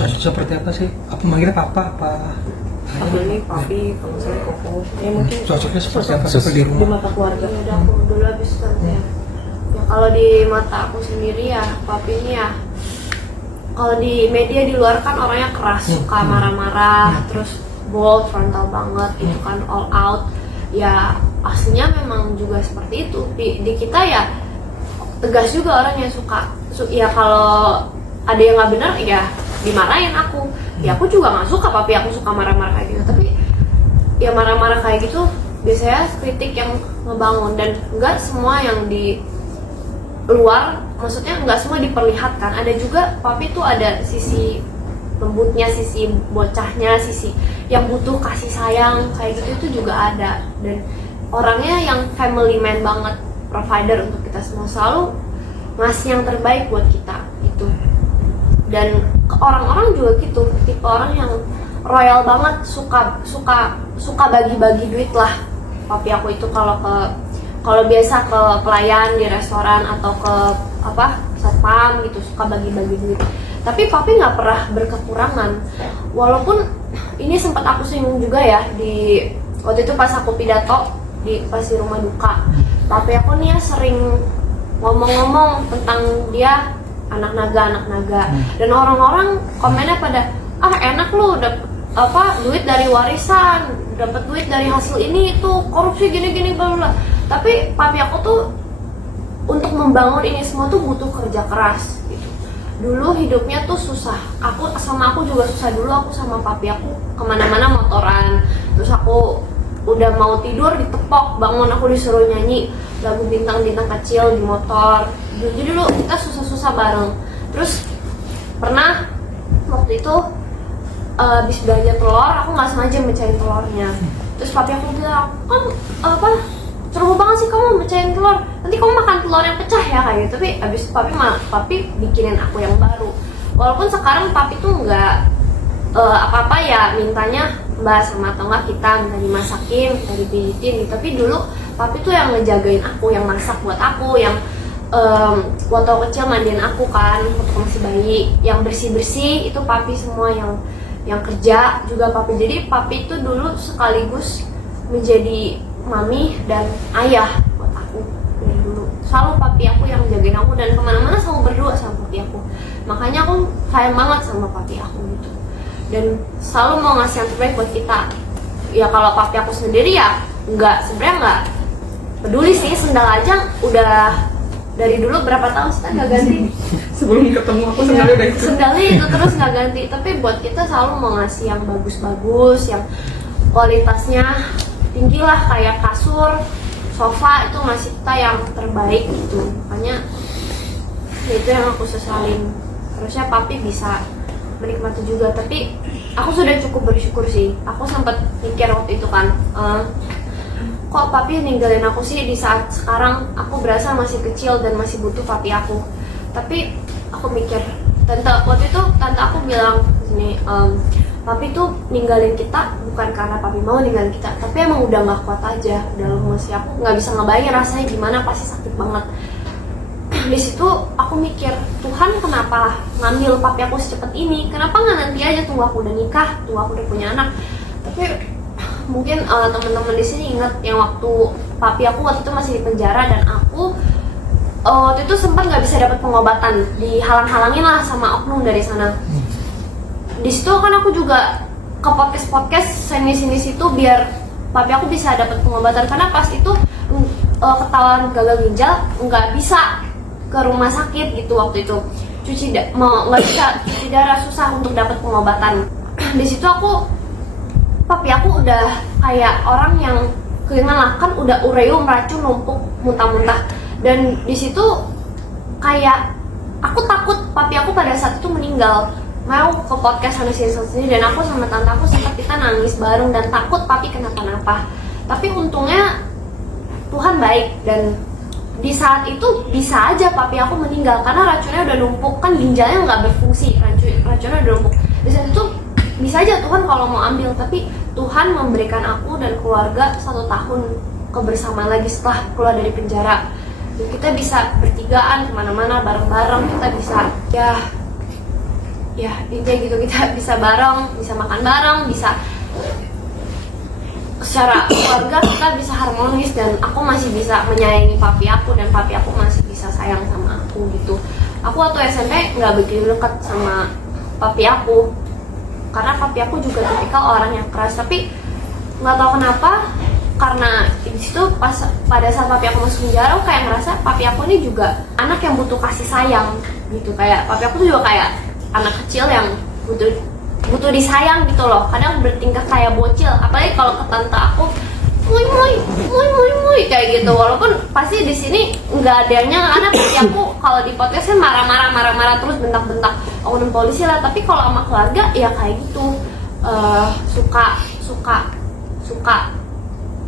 Seperti apa sih? Apa manggilnya papa apa? Aku ini papi, kalau saya koko. Ya mungkin Cocoknya seperti apa sosok di di rumah? mata keluarga. Ya udah aku dulu habis tante ya. Ya kalau di mata aku sendiri ya papi ini ya, kalau di media di luar kan orangnya keras, suka marah-marah, terus bold, frontal banget, itu kan all out. Ya aslinya memang juga seperti itu. Di kita ya tegas juga orangnya, suka ya kalau ada yang nggak benar ya dimarahin aku. Ya aku juga nggak suka papi aku suka marah-marah kayak gitu, tapi ya marah-marah kayak gitu biasanya kritik yang ngebangun, dan nggak semua yang di luar, maksudnya nggak semua diperlihatkan. Ada juga papi tuh ada sisi lembutnya, sisi bocahnya, sisi yang butuh kasih sayang kayak gitu itu juga ada. Dan orangnya yang family man banget, provider untuk kita semua, selalu ngasih yang terbaik buat kita gitu. Dan orang-orang juga gitu, tipe orang yang royal banget, suka bagi-bagi duit lah. Papi aku itu kalau biasa ke pelayan di restoran atau ke satpam gitu, suka bagi-bagi duit. Tapi papi nggak pernah berkekurangan. Walaupun ini sempat aku singgung juga ya di waktu itu pas aku pidato pas di rumah duka. Papi aku nih ya sering ngomong-ngomong tentang dia anak naga, dan orang-orang komennya pada enak lu dapet duit dari warisan, dapat duit dari hasil ini itu, korupsi gini bla bla. Tapi papi aku tuh untuk membangun ini semua tuh butuh kerja keras gitu. Dulu hidupnya tuh susah, aku juga susah dulu. Aku sama papi aku kemana-mana motoran, terus aku udah mau tidur ditepok, bangun aku disuruh nyanyi lagu bintang-bintang kecil di motor. Jadi dulu kita susah-susah bareng. Terus pernah waktu itu habis belanja telur, aku nggak sengaja mecahin telurnya. Terus papi aku bilang, ceroboh banget sih kamu mecahin telur, nanti kamu makan telur yang pecah ya kayak gitu. Tapi abis papi bikinin aku yang baru. Walaupun sekarang papi tuh nggak apa-apa ya, mintanya mbak sama atau nggak kita minta dimasakin, minta dipijitin gitu. Tapi dulu papi tuh yang ngejagain aku, yang masak buat aku, yang waktu kecil mandiin aku kan waktu masih bayi, yang bersih-bersih itu papi semua, yang kerja juga papi. Jadi papi itu dulu sekaligus menjadi mami dan ayah buat aku dari dulu. Selalu papi aku yang jagain aku, dan kemana-mana selalu berdua sama papi aku. Makanya aku sayang banget sama papi aku gitu, dan selalu mau ngasih yang terbaik buat kita. Ya kalau papi aku sendiri ya sebenarnya nggak peduli sih, sendal aja udah dari dulu berapa tahun kita nggak ganti. Sebelum ketemu aku sendalnya udah itu. Sendalnya itu terus nggak ganti. Tapi buat kita selalu mau ngasih yang bagus-bagus, yang kualitasnya tinggi lah, kayak kasur, sofa itu ngasih kita yang terbaik gitu. Makanya ya itu yang aku sesalin. Harusnya papi bisa menikmati juga, tapi aku sudah cukup bersyukur sih. Aku sempat mikir waktu itu kan, kok papi ninggalin aku sih di saat sekarang aku berasa masih kecil dan masih butuh papi aku. Tapi aku mikir, waktu itu tante aku bilang gini, papi tuh ninggalin kita bukan karena papi mau ninggalin kita, tapi emang udah nggak kuat aja, udah lemes ya. Aku nggak bisa ngebayangin rasanya gimana, pasti sakit banget. Di situ aku mikir, Tuhan kenapa ngambil papi aku secepat ini? Kenapa nggak nanti aja tunggu aku udah nikah, tunggu aku udah punya anak? Tapi mungkin teman-teman di sini ingat yang waktu papi aku waktu itu masih di penjara, dan aku waktu itu sempat nggak bisa dapat pengobatan, dihalang-halangin lah sama oknum dari sana. Di situ kan aku juga ke podcast sini situ biar papi aku bisa dapat pengobatan, karena pas itu ketahuan gagal ginjal, nggak bisa ke rumah sakit gitu waktu itu, nggak bisa cuci darah, susah untuk dapat pengobatan. Di situ papi aku udah kayak orang yang kehilangan lah, kan udah ureum racun numpuk muntah-muntah. Dan di situ kayak aku takut papi aku pada saat itu meninggal. Mau ke podcast sana sini, dan aku sama tante aku sempat kita nangis bareng dan takut papi kenapa-napa. Tapi untungnya Tuhan baik, dan di saat itu bisa aja papi aku meninggal karena racunnya udah numpuk, kan ginjalnya nggak berfungsi, racunnya udah numpuk. Di saat itu bisa aja Tuhan kalau mau ambil, tapi Tuhan memberikan aku dan keluarga 1 tahun kebersamaan lagi setelah keluar dari penjara. Dan kita bisa bertigaan kemana-mana bareng-bareng, kita bisa ya ya intinya gitu, kita bisa bareng, bisa makan bareng, bisa secara keluarga kita bisa harmonis, dan aku masih bisa menyayangi papi aku dan papi aku masih bisa sayang sama aku gitu. Aku waktu SMP nggak begitu dekat sama papi aku karena papi aku juga tipikal orang yang keras, tapi nggak tahu kenapa karena di situ pada saat papi aku masuk penjara, aku kayak ngerasa papi aku ini juga anak yang butuh kasih sayang gitu. Kayak papi aku juga kayak anak kecil yang butuh disayang gitu loh. Kadang bertingkah kayak bocil, apalagi kalau ke tante aku muy kayak gitu. Walaupun pasti di sini nggak ada yang nyala, karena papi aku kalau di podcast kan marah-marah terus bentak-bentak oknum polisi lah. Tapi kalau sama keluarga ya kayak gitu, suka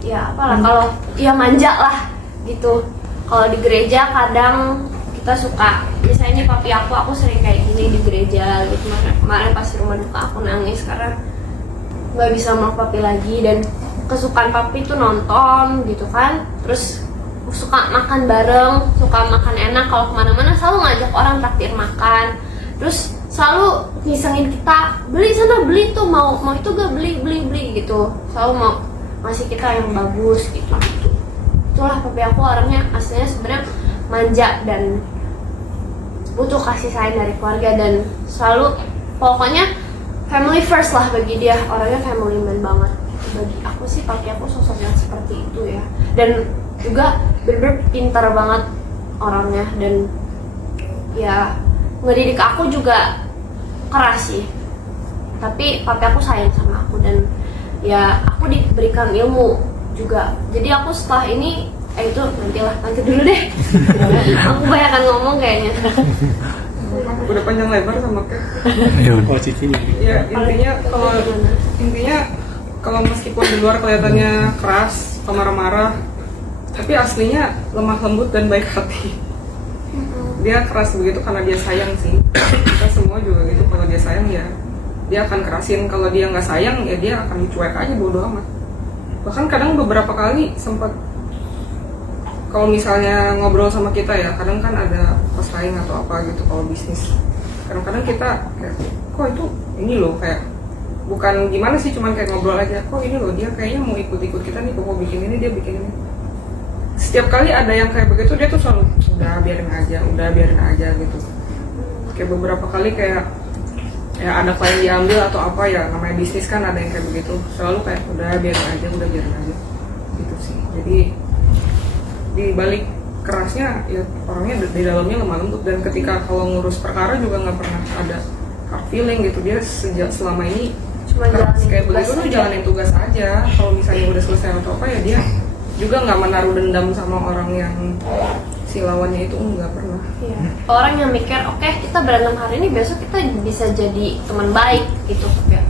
ya apalah, kalau ya manja lah gitu. Kalau di gereja kadang kita suka, misalnya nih papi aku sering kayak gini di gereja gitu. Kemarin pas di rumah duka aku nangis karena nggak bisa sama papi lagi, dan kesukaan papi tuh nonton gitu kan, terus suka makan bareng, suka makan enak. Kalau kemana-mana selalu ngajak orang traktir makan, terus selalu ngisengin kita beli sana beli tuh, mau itu gak beli gitu, selalu mau ngasih kita yang bagus gitu. Itulah papi aku, orangnya aslinya sebenarnya manja dan butuh kasih sayang dari keluarga, dan selalu pokoknya family first lah bagi dia. Orangnya family man banget. Bagi aku sih papi aku sosok yang seperti itu ya, dan juga bener-bener pintar banget orangnya, dan ya ngedidik aku juga keras sih, tapi papi aku sayang sama aku, dan ya aku diberikan ilmu juga. Jadi aku setelah ini itu nanti dulu deh. Aku kebanyakan ngomong kayaknya. Udah panjang lebar sama Kak. Ya intinya kalau meskipun di luar kelihatannya keras, marah-marah, tapi aslinya lemah lembut dan baik hati. Dia keras begitu karena dia sayang sih. Kita semua juga gitu, kalau dia sayang ya dia akan kerasin. Kalau dia nggak sayang ya dia akan cuek aja, bodo amat. Bahkan kadang beberapa kali sempat, kalau misalnya ngobrol sama kita ya, kadang kan ada pesaing atau apa gitu kalau bisnis. Kadang-kadang kita kayak, kok itu ini loh, kayak bukan gimana sih, cuman kayak ngobrol aja, kok ini loh dia kayaknya mau ikut-ikut kita nih, kok mau bikin ini, dia bikin ini. Setiap kali ada yang kayak begitu dia tuh selalu udah biarin aja gitu. Kayak beberapa kali kayak ya ada klien diambil atau apa ya, namanya bisnis kan ada yang kayak begitu, selalu kayak udah biarin aja gitu sih. Jadi di balik kerasnya ya orangnya di dalamnya lemah lembut, dan ketika kalau ngurus perkara juga nggak pernah ada hard feeling gitu. Dia selama ini Cuma keras jalanin kayak tugas begitu tuh aja. jalanin tugas aja. Kalau misalnya udah selesai atau apa ya dia juga nggak menaruh dendam sama orang yang si lawannya itu, nggak pernah. Iya. Orang yang mikir, oke kita berantem hari ini, besok kita bisa jadi teman baik gitu. Tapi